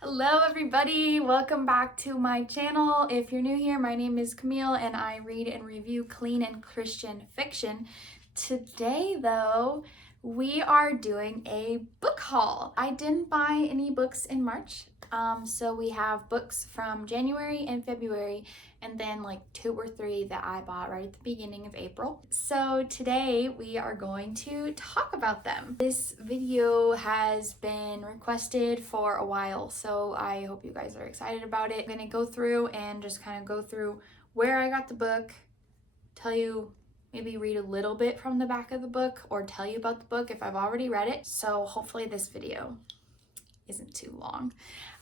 Hello everybody, welcome back to my channel. If you're new here, my name is Camille and I read and review clean and Christian fiction. Today though, we are doing a book haul. I didn't buy any books in March, so we have books from January and February and then like 2 or 3 that I bought right at the beginning of April. So today we are going to talk about them. This video has been requested for a while, so I hope you guys are excited about it. I'm gonna go through and just kind of go through where I got the book, tell you, maybe read a little bit from the back of the book or tell you about the book if I've already read it. So hopefully this video isn't too long.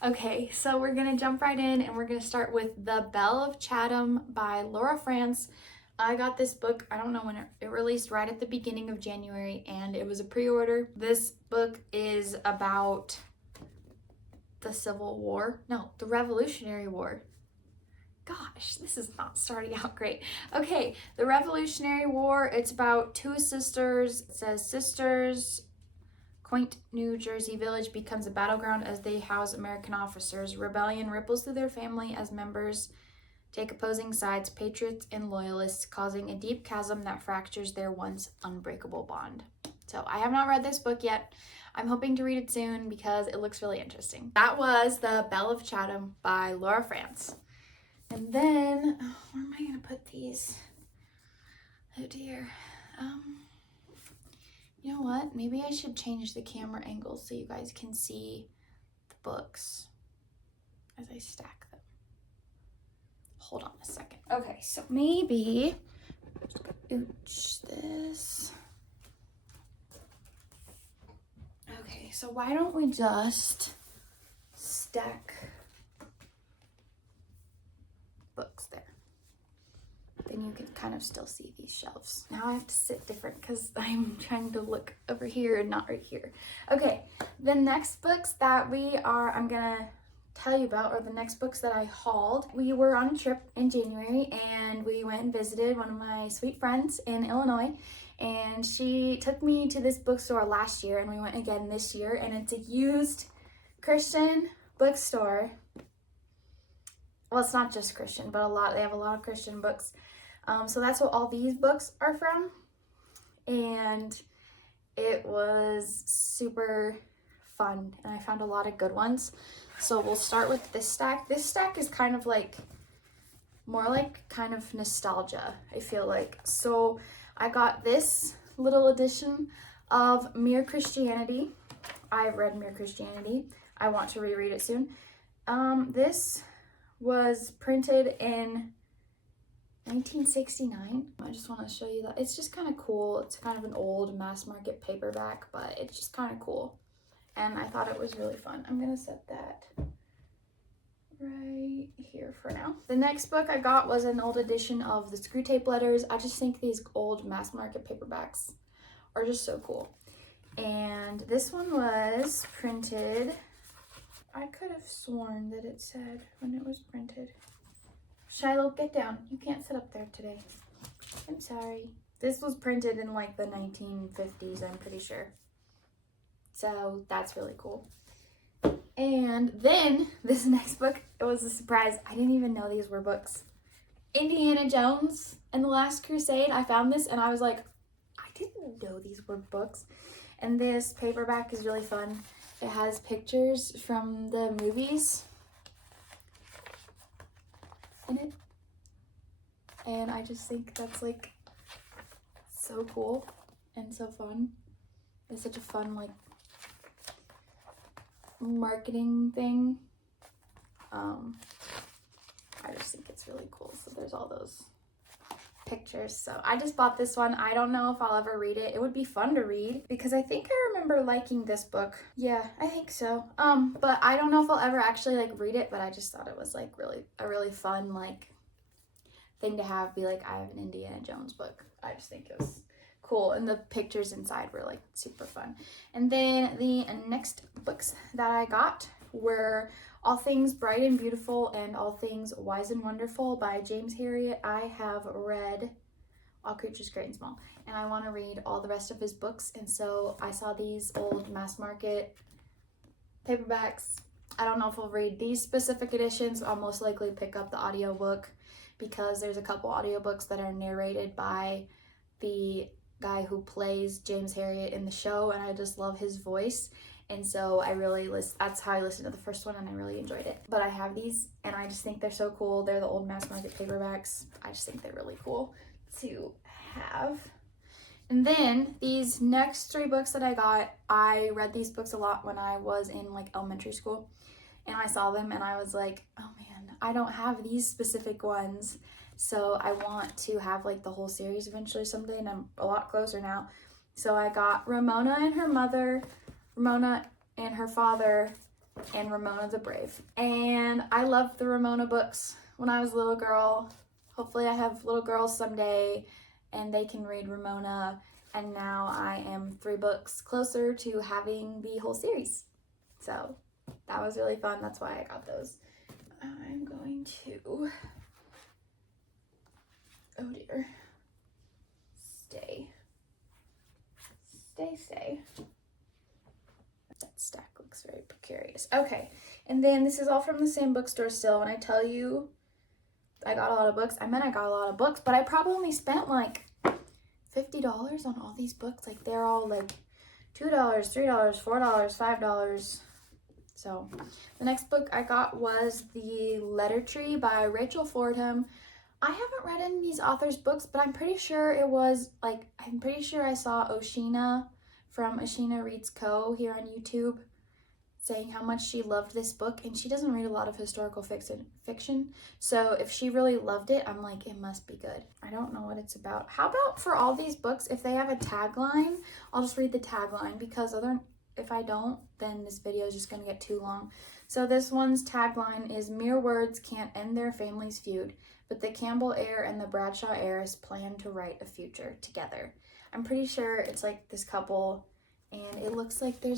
Okay, so we're gonna jump right in and we're gonna start with The Belle of Chatham by Laura France. I got this book, I don't know when it released, right at the beginning of January, and it was a pre-order. This book is about the Civil War, no, the Revolutionary War. Gosh, this is not starting out great. Okay, the Revolutionary War, it's about 2 sisters. It says sisters, quaint New Jersey village becomes a battleground as they house American officers. Rebellion ripples through their family as members take opposing sides, patriots and loyalists, causing a deep chasm that fractures their once unbreakable bond. So I have not read this book yet. I'm hoping to read it soon because it looks really interesting. That was The Belle of Chatham by Laura France. And then, where am I gonna put these? Oh dear. You know what? Maybe I should change the camera angle so you guys can see the books as I stack them. Hold on a second. Okay, so maybe, ooch this. Okay, so why don't we just stack books there? Then you can kind of still see these shelves. Now I have to sit different because I'm trying to look over here and not right here. Okay, the next books that I'm gonna tell you about are the next books that I hauled. We were on a trip in January and we went and visited one of my sweet friends in Illinois, and she took me to this bookstore last year and we went again this year, and it's a used Christian bookstore. Well, it's not just Christian, but they have a lot of Christian books. So that's what all these books are from. And it was super fun and I found a lot of good ones. So we'll start with this stack. This stack is kind of like, more like kind of nostalgia, I feel like. So I got this little edition of Mere Christianity. I've read Mere Christianity. I want to reread it soon. This was printed in 1969. I just want to show you that. It's just kind of cool. It's kind of an old mass market paperback, but it's just kind of cool. And I thought it was really fun. I'm going to set that right here for now. The next book I got was an old edition of the Screw Tape Letters. I just think these old mass market paperbacks are just so cool. And this one was printed, I could have sworn that it said when it was printed. Shiloh, get down. You can't sit up there today. I'm sorry. This was printed in like the 1950s, I'm pretty sure. So that's really cool. And then this next book, it was a surprise. I didn't even know these were books. Indiana Jones and the Last Crusade. I found this and I was like, I didn't know these were books. And this paperback is really fun. It has pictures from the movies in it, and I just think that's like so cool and so fun. It's such a fun like marketing thing. I just think it's really cool. So there's all those pictures. So I just bought this one. I don't know if I'll ever read it. It would be fun to read because I think I remember liking this book. Yeah, I think so. But I don't know if I'll ever actually like read it, but I just thought it was like a really fun like thing to have, be like, I have an Indiana Jones book. I just think it was cool, and the pictures inside were like super fun. And then the next books that I got were All Things Bright and Beautiful and All Things Wise and Wonderful by James Herriot. I have read All Creatures Great and Small, and I want to read all the rest of his books, and so I saw these old mass market paperbacks I don't know if I'll read these specific editions. I'll most likely pick up the audiobook because there's a couple audiobooks that are narrated by the guy who plays James Harriet in the show, and I just love his voice. And so that's how I listened to the first one, and I really enjoyed it. But I have these, and I just think they're so cool. They're the old mass market paperbacks. I just think they're really cool to have. And then these next 3 books that I got, I read these books a lot when I was in like elementary school, and I saw them and I was like, oh man, I don't have these specific ones. So I want to have like the whole series eventually someday, and I'm a lot closer now. So I got Ramona and her mother, Ramona and her father, and Ramona the Brave. And I loved the Ramona books when I was a little girl. Hopefully I have little girls someday and they can read Ramona. And now I am 3 books closer to having the whole series. So that was really fun. That's why I got those. I'm going to, oh dear, stay. That stack looks very precarious. Okay, and then this is all from the same bookstore still. When I tell you I got a lot of books, I meant I got a lot of books, but I probably only spent like $50 on all these books. Like they're all like $2, $3, $4, $5. So the next book I got was The Letter Tree by Rachel Fordham. I haven't read any of these authors' books, but I'm pretty sure I saw Oshina from Oshina Reads Co. here on YouTube saying how much she loved this book, and she doesn't read a lot of historical fiction. So if she really loved it, I'm like, it must be good. I don't know what it's about. How about for all these books, if they have a tagline, I'll just read the tagline, because if I don't, then this video is just gonna get too long. So this one's tagline is, mere words can't end their family's feud, but the Campbell heir and the Bradshaw heiress plan to write a future together. I'm pretty sure it's like this couple, and it looks like they're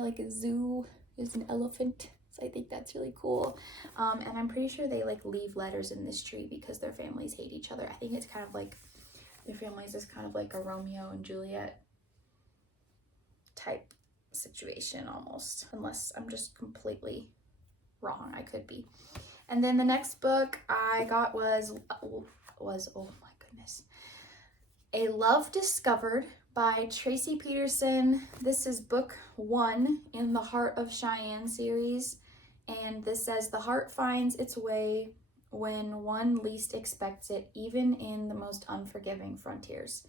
like a zoo. There's an elephant, so I think that's really cool. And I'm pretty sure they like leave letters in this tree because their families hate each other. I think it's kind of like their families is kind of like a Romeo and Juliet type situation almost, unless I'm just completely wrong. I could be. And then the next book I got was oh my goodness, A Love Discovered by Tracy Peterson. This is book 1 in the Heart of Cheyenne series, and this says, the heart finds its way when one least expects it, even in the most unforgiving frontiers.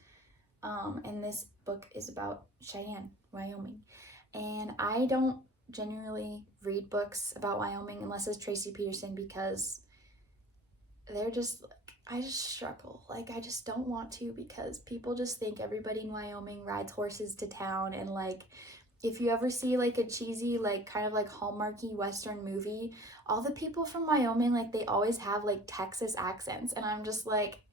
And this book is about Cheyenne, Wyoming. And I don't generally read books about Wyoming unless it's Tracy Peterson, because they're just, I just struggle. Like, I just don't want to, because people just think everybody in Wyoming rides horses to town. And like, if you ever see like a cheesy, like kind of like Hallmarky Western movie, all the people from Wyoming, like they always have like Texas accents. And I'm just like,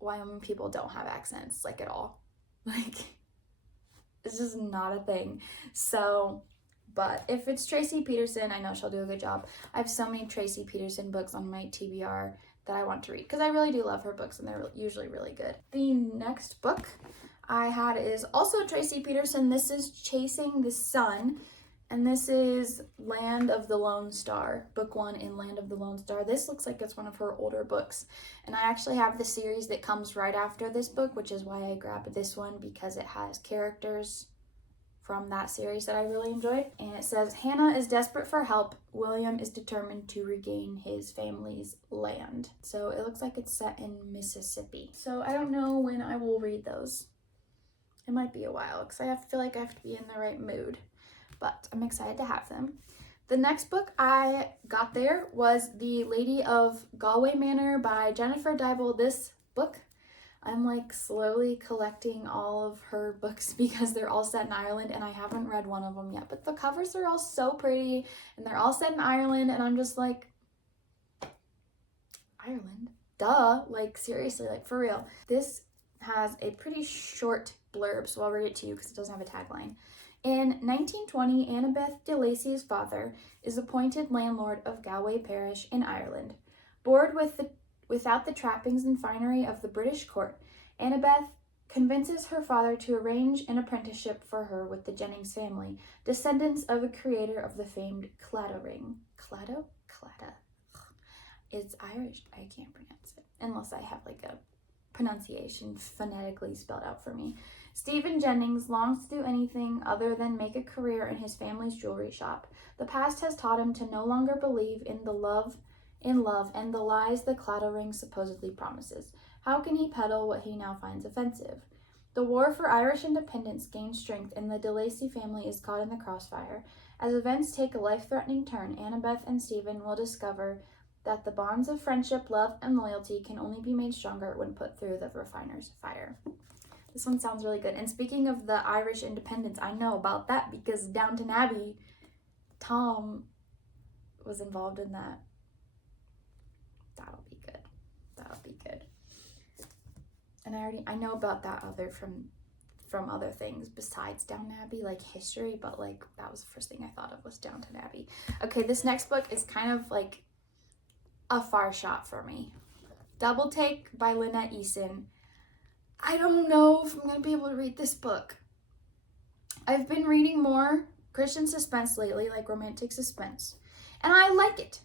Wyoming people don't have accents, like at all. Like, it's just not a thing. So, but if it's Tracy Peterson, I know she'll do a good job. I have so many Tracy Peterson books on my TBR that I want to read, because I really do love her books, and they're usually really good. The next book I had is also Tracy Peterson. This is Chasing the Sun, and this is Land of the Lone Star, book 1 in Land of the Lone Star. This looks like it's one of her older books, and I actually have the series that comes right after this book, which is why I grabbed this one, because it has characters from that series that I really enjoyed. And it says, Hannah is desperate for help. William is determined to regain his family's land. So it looks like it's set in Mississippi. So I don't know when I will read those. It might be a while, because I feel like I have to be in the right mood. But I'm excited to have them. The next book I got there was The Lady of Galway Manor by Jennifer Dybel. This book, I'm like slowly collecting all of her books because they're all set in Ireland, and I haven't read one of them yet. But the covers are all so pretty, and they're all set in Ireland, and I'm just like, Ireland? Duh, like seriously, like for real. This has a pretty short blurb, so I'll read it to you because it doesn't have a tagline. In 1920, Annabeth de Lacy's father is appointed landlord of Galway Parish in Ireland. Bored without the trappings and finery of the British court, Annabeth convinces her father to arrange an apprenticeship for her with the Jennings family, descendants of the creator of the famed Claddagh ring. Claddagh? Claddagh. It's Irish. I can't pronounce it unless I have like a pronunciation phonetically spelled out for me. Stephen Jennings longs to do anything other than make a career in his family's jewelry shop. The past has taught him to no longer believe in love and the lies the Claddagh ring supposedly promises. How can he peddle what he now finds offensive? The war for Irish independence gains strength, and the de Lacy family is caught in the crossfire. As events take a life-threatening turn, Annabeth and Stephen will discover that the bonds of friendship, love, and loyalty can only be made stronger when put through the refiner's fire. This one sounds really good. And speaking of the Irish independence, I know about that because Downton Abbey, Tom was involved in that. That'll be good. That'll be good. And I know about that other from other things besides Downton Abbey, like history, but like that was the first thing I thought of was Downton Abbey. Okay, this next book is kind of like a far shot for me. Double Take by Lynette Eason. I don't know if I'm going to be able to read this book. I've been reading more Christian suspense lately, like romantic suspense, and I like it.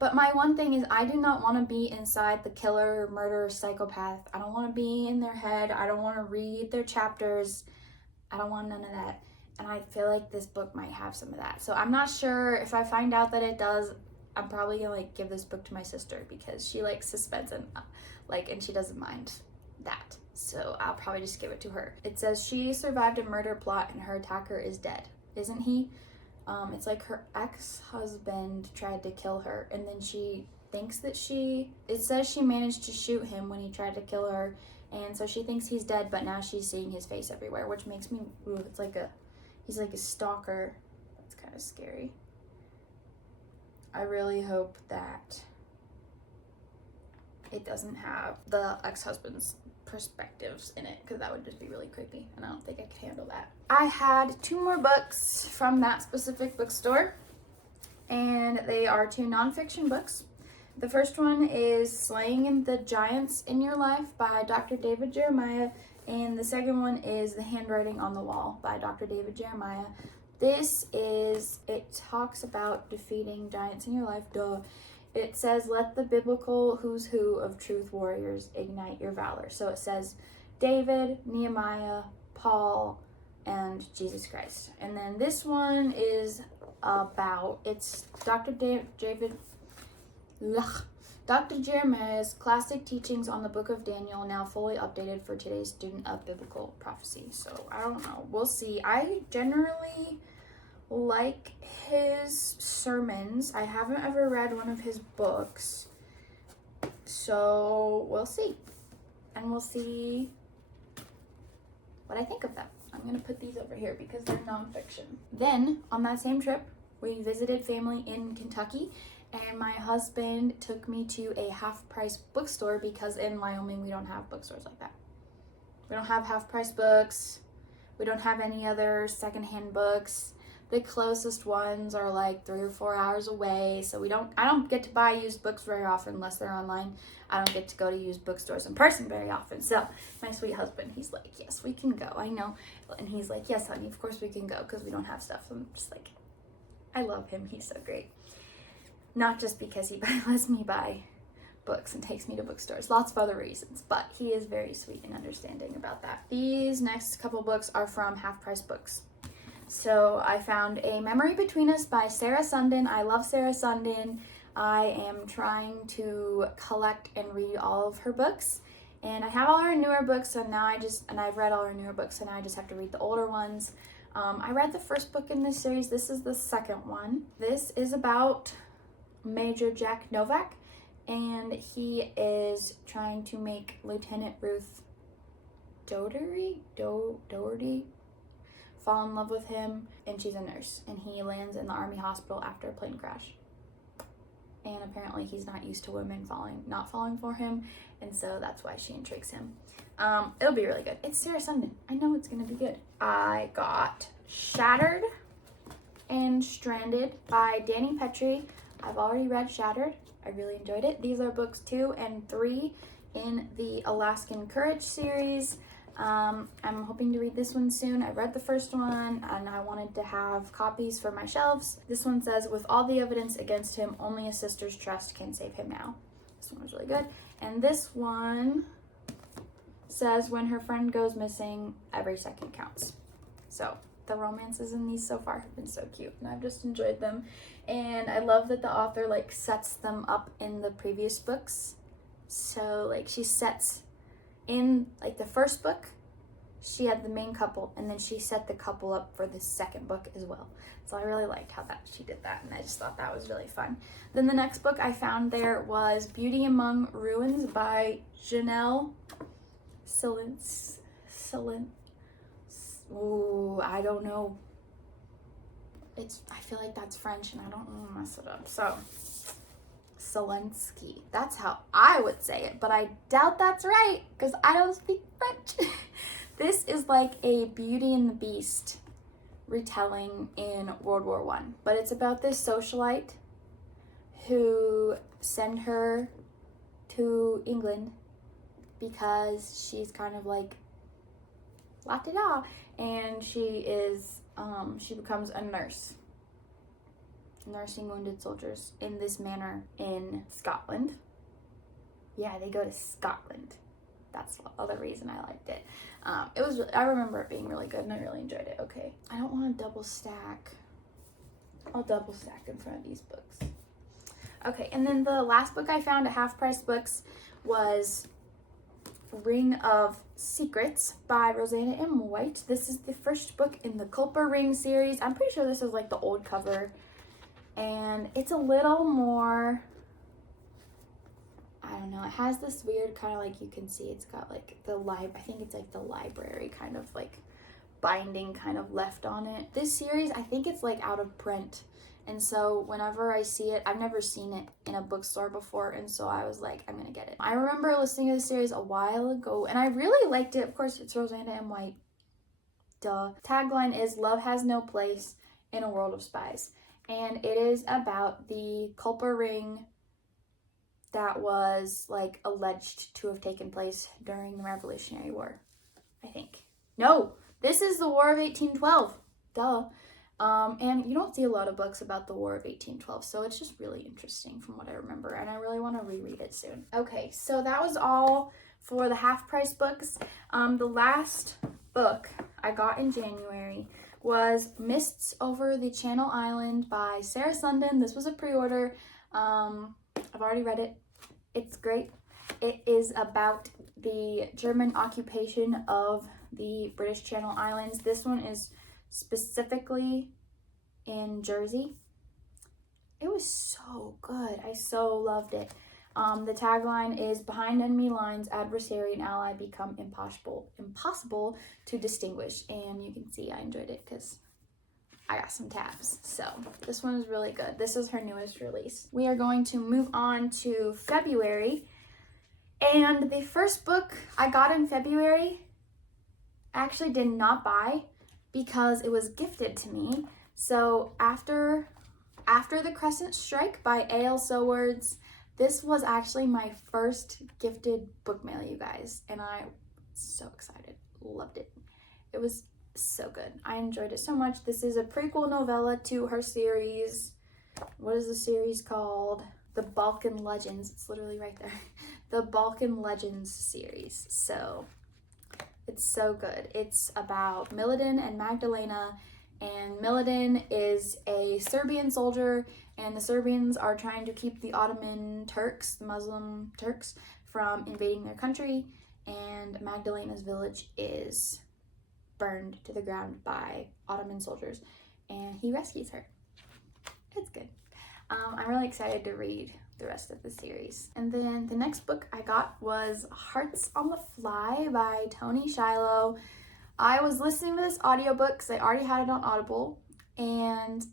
But my one thing is I do not want to be inside the killer, murderer, psychopath. I don't want to be in their head. I don't want to read their chapters. I don't want none of that. And I feel like this book might have some of that. So I'm not sure. If I find out that it does, I'm probably going to like give this book to my sister because she likes suspense and she doesn't mind that. So I'll probably just give it to her. It says she survived a murder plot and her attacker is dead. Isn't he? It's like her ex-husband tried to kill her, and then she thinks that it says she managed to shoot him when he tried to kill her, and so she thinks he's dead, but now she's seeing his face everywhere, which makes me, he's like a stalker. That's kind of scary. I really hope that it doesn't have the ex-husband's perspectives in it, because that would just be really creepy, and I don't think I could handle that. I had 2 more books from that specific bookstore, and they are 2 nonfiction books. The first one is Slaying the Giants in Your Life by Dr. David Jeremiah, and the second one is The Handwriting on the Wall by Dr. David Jeremiah. It talks about defeating giants in your life. Duh. It says, let the biblical who's who of truth warriors ignite your valor. So it says David, Nehemiah, Paul, and Jesus Christ. And then this one is it's Dr. Jeremiah's classic teachings on the book of Daniel, now fully updated for today's student of biblical prophecy. So I don't know. We'll see. I generally like his sermons. I haven't ever read one of his books, so we'll see, and we'll see what I think of them. I'm gonna put these over here because they're nonfiction. Then on that same trip, we visited family in Kentucky, and my husband took me to a half-price bookstore because in Wyoming we don't have bookstores like that. We don't have half-price books. We don't have any other secondhand books. The closest ones are like 3 or 4 hours away, so I don't get to buy used books very often unless they're online. I don't get to go to used bookstores in person very often. So my sweet husband, he's like, yes, we can go. I know. And he's like, yes, honey, of course we can go because we don't have stuff. I'm just like, I love him. He's so great. Not just because he lets me buy books and takes me to bookstores. Lots of other reasons, but he is very sweet and understanding about that. These next couple books are from Half Price Books. So I found A Memory Between Us by Sarah Sundin. I love Sarah Sundin. I am trying to collect and read all of her books. And I have all her newer books, and I've read all her newer books, and now I just have to read the older ones. I read the first book in this series. This is the second one. This is about Major Jack Novak, and he is trying to make Lieutenant Ruth Doherty fall in love with him, and she's a nurse, and he lands in the Army hospital after a plane crash. And apparently he's not used to women not falling for him, and so that's why she intrigues him. It'll be really good. It's Sarah Sundin. I know it's gonna be good. I got Shattered and Stranded by Danny Petrie. I've already read Shattered. I really enjoyed it. These are books 2 and 3 in the Alaskan Courage series. I'm hoping to read this one soon. I read the first one and I wanted to have copies for my shelves. This one says, with all the evidence against him, only a sister's trust can save him now. This one was really good. And this one says, when her friend goes missing, every second counts. So the romances in these so far have been so cute and I've just enjoyed them. And I love that the author like sets them up in the previous books. So like she sets in like the first book, she had the main couple and then she set the couple up for the second book as well. So I really liked how that she did that and I just thought that was really fun. Then the next book I found there was Beauty Among Ruins by Janelle Ooh, I don't know. I feel like that's French and I don't want to mess it up. So Selensky. That's how I would say it, but I doubt that's right because I don't speak French. This is like a Beauty and the Beast retelling in World War I, but it's about this socialite who send her to England because she's kind of like la-da-da, and she becomes a nurse, nursing wounded soldiers in this manor in Scotland. Yeah, they go to Scotland. That's the other reason I liked it. I remember it being really good and I really enjoyed it. Okay, I don't want to double stack. I'll double stack in front of these books. Okay, and then the last book I found at Half Price Books was Ring of Secrets by Rosanna M. White. This is the first book in the Culper Ring series. I'm pretty sure this is like the old cover. And it's a little more, I don't know, it has this weird kind of like, you can see it's got like I think it's like the library kind of like binding kind of left on it. This series, I think it's like out of print. And so whenever I see it, I've never seen it in a bookstore before. And so I was like, I'm going to get it. I remember listening to the series a while ago and I really liked it. Of course, it's Rosanna M. White. Duh. Tagline is Love Has No Place in a World of Spies. And it is about the Culper Ring that was like alleged to have taken place during the Revolutionary War, I think. No, this is the War of 1812. Duh. And you don't see a lot of books about the War of 1812, so it's just really interesting from what I remember, and I really want to reread it soon. Okay, so that was all for the Half Price books. The last book I got in January was Mists Over the Channel Island by Sarah Sundin. This was a pre-order. I've already read it. It's great. It is about the German occupation of the British Channel Islands. This one is specifically in Jersey. It was so good. I so loved it. The tagline is, behind enemy lines, adversary and ally become impossible to distinguish. And you can see I enjoyed it because I got some tabs. So this one is really good. This is her newest release. We are going to move on to February. And the first book I got in February, I actually did not buy because it was gifted to me. So after the Crescent Strike by A.L. Sowards, this was actually my first gifted book mail, you guys. And I was so excited. Loved it. It was so good. I enjoyed it so much. This is a prequel novella to her series. What is the series called? The Balkan Legends. It's literally right there. The Balkan Legends series. So it's so good. It's about Miladin and Magdalena, and Miladin is a Serbian soldier, and the Serbians are trying to keep the Ottoman Turks, the Muslim Turks, from invading their country, and Magdalena's village is burned to the ground by Ottoman soldiers, and he rescues her. It's good. I'm really excited to read the rest of the series. And then the next book I got was Hearts on the Fly by Toni Shiloh. I was listening to this audiobook because I already had it on Audible, and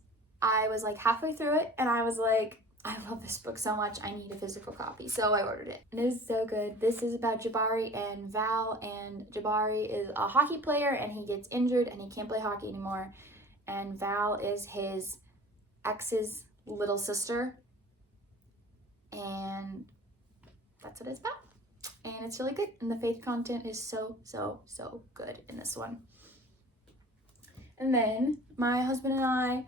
I was like halfway through it and I was like, I love this book so much, I need a physical copy. So I ordered it. And it is so good. This is about Jabari and Val, and Jabari is a hockey player and he gets injured and he can't play hockey anymore. And Val is his ex's little sister. And that's what it's about. and it's really good. And the faith content is so good in this one. And then my husband and I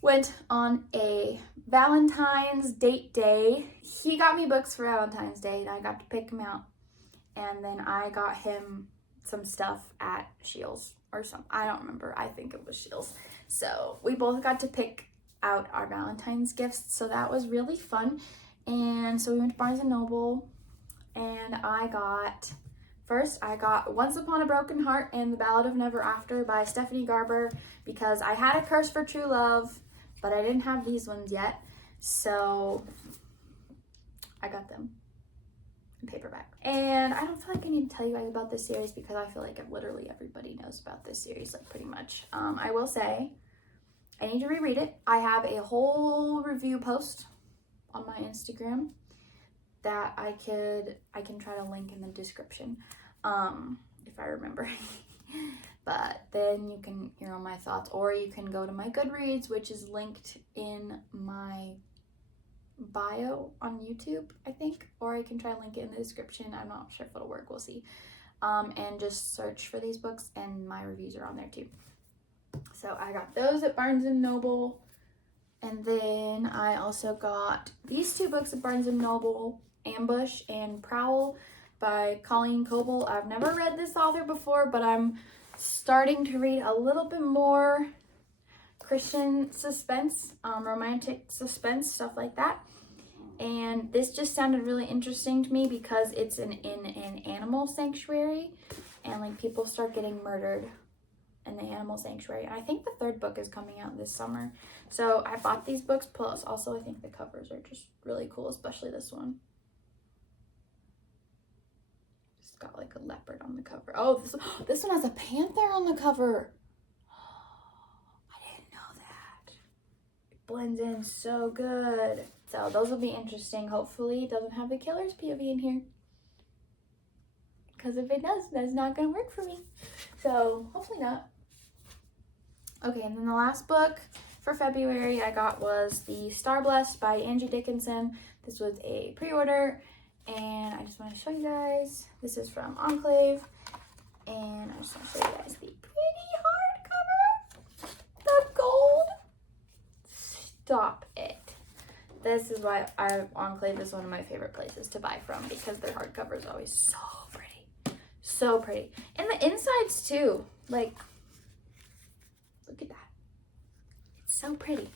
went on a Valentine's date day. He got me books for Valentine's Day, and I got to pick them out. And then I got him some stuff at Scheels or some, I don't remember. I think it was Scheels. So we both got to pick out our Valentine's gifts. So that was really fun. And so we went to Barnes & Noble, and I got Once Upon a Broken Heart and The Ballad of Never After by Stephanie Garber, because I had A Curse for True Love, but I didn't have these ones yet. So I got them in paperback. And I don't feel like I need to tell you guys about this series, because I feel like literally everybody knows about this series, like pretty much. I will say, I need to reread it. I have a whole review post on my Instagram that I can try to link in the description, if I remember. But then you can hear all my thoughts, or you can go to my Goodreads, which is linked in my bio on YouTube, I think, or I can try to link it in the description. I'm not sure if it'll work, we'll see. And just search for these books, and my reviews are on there too. So I got those at Barnes & Noble. And then I also got these two books at Barnes & Noble, Ambush and Prowl by Colleen Coble. I've never read this author before, but I'm starting to read a little bit more Christian suspense, romantic suspense, stuff like that. And this just sounded really interesting to me because it's in an animal sanctuary, and like people start getting murdered in the animal sanctuary. I think the third book is coming out this summer. So I bought these books, plus also I think the covers are just really cool, especially this one. It's got like a leopard on the cover. Oh, this one has a panther on the cover. I didn't know that. It blends in so good. So those will be interesting. Hopefully it doesn't have the killer's POV in here, because if it does, that's not gonna work for me. So hopefully not. Okay, and then the last book for February I got was The Star Blessed by Angie Dickinson. This was a pre-order, and I just want to show you guys. This is from Enclave, and I just want to show you guys the pretty hardcover. The gold. Stop it. This is why Enclave is one of my favorite places to buy from, because their hardcover is always so pretty. So pretty. And the insides too. Like, look at that. It's so pretty.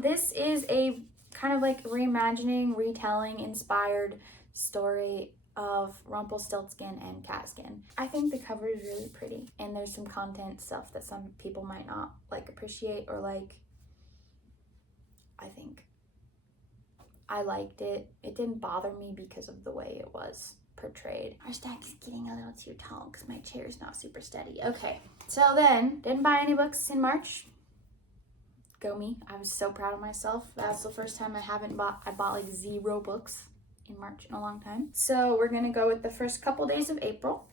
This is a kind of like reimagining, retelling, inspired story of Rumpelstiltskin and Catskin. I think the cover is really pretty, and there's some content stuff that some people might not like appreciate or like. I think I liked it. It didn't bother me because of the way it was portrayed. Our stack's getting a little too tall because my chair is not super steady. Okay, so then didn't buy any books in March. Go me. I was so proud of myself. That's the first time I bought like 0 books in March in a long time. So we're gonna go with the first couple days of April.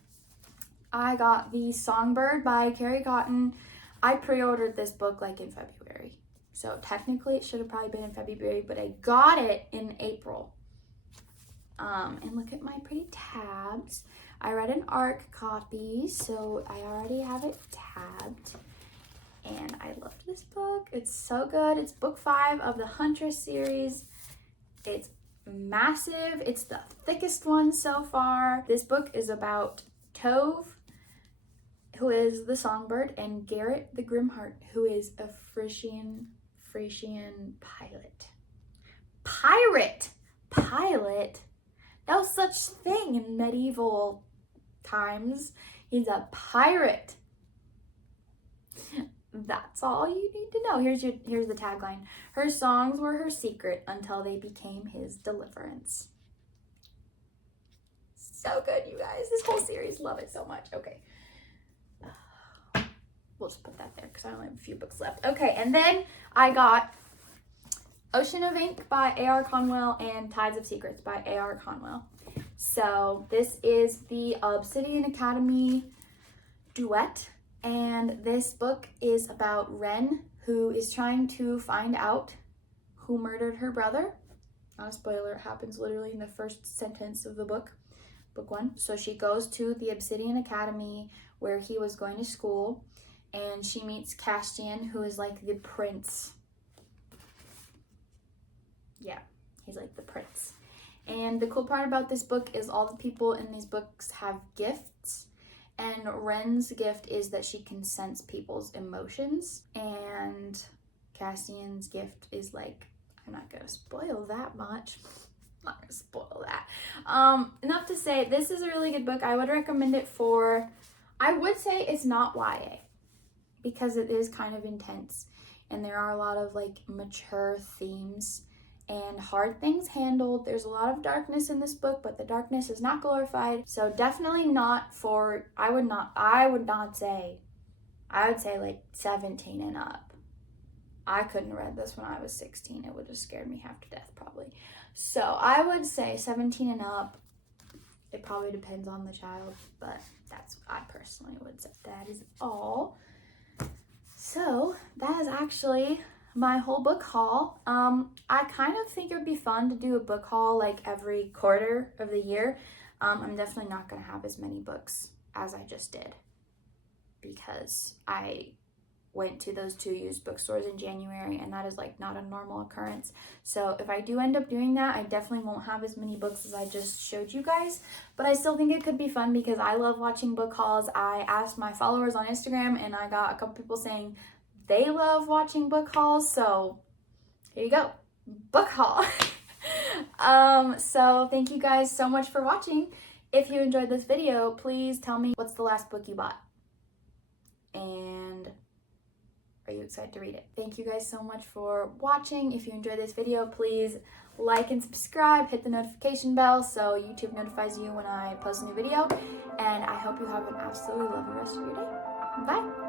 I got The Songbird by Carrie Cotton. I pre-ordered this book like in February. So technically it should have probably been in February, but I got it in April. And look at my pretty tabs. I read an ARC copy, so I already have it tabbed. And I loved this book. It's so good. It's book 5 of the Huntress series. It's massive. It's the thickest one so far. This book is about Tove, who is the songbird, and Garrett the Grimheart, who is a Frisian pilot. Pilot? No such thing in medieval times. He's a pirate. That's all you need to know. Here's the tagline. Her songs were her secret until they became his deliverance. So good, you guys. This whole series, love it so much. Okay. We'll just put that there because I only have a few books left. Okay, and then I got Ocean of Ink by A.R. Conwell and Tides of Secrets by A.R. Conwell. So this is the Obsidian Academy duet, and this book is about Ren, who is trying to find out who murdered her brother. Not a spoiler, it happens literally in the first sentence of the book. book 1. So she goes to the Obsidian Academy where he was going to school, and she meets Castian, who is like the prince. Yeah, he's like the prince. And the cool part about this book is all the people in these books have gifts. And Ren's gift is that she can sense people's emotions. And Castian's gift is like, I'm not gonna spoil that much. I'm not gonna spoil that. Enough to say, this is a really good book. I would recommend it for, I would say it's not YA, because it is kind of intense. And there are a lot of like mature themes and hard things handled. There's a lot of darkness in this book, but the darkness is not glorified. So definitely not for, I would say like 17 and up. I couldn't have read this when I was 16. It would have scared me half to death probably. So I would say 17 and up. It probably depends on the child, but that's what I personally would say. That is all. So that is actually my whole book haul. I kind of think it would be fun to do a book haul like every quarter of the year. I'm definitely not going to have as many books as I just did, because I went to those 2 used bookstores in January, and that is like not a normal occurrence. So if I do end up doing that, I definitely won't have as many books as I just showed you guys, but I still think it could be fun because I love watching book hauls. I asked my followers on Instagram, and I got a couple people saying they love watching book hauls, so here you go, book haul. So thank you guys so much for watching. If you enjoyed this video, please tell me what's the last book you bought, and are you excited to read it? Thank you guys so much for watching. If you enjoyed this video, please like and subscribe, hit the notification bell so YouTube notifies you when I post a new video, and I hope you have an absolutely lovely rest of your day. Bye.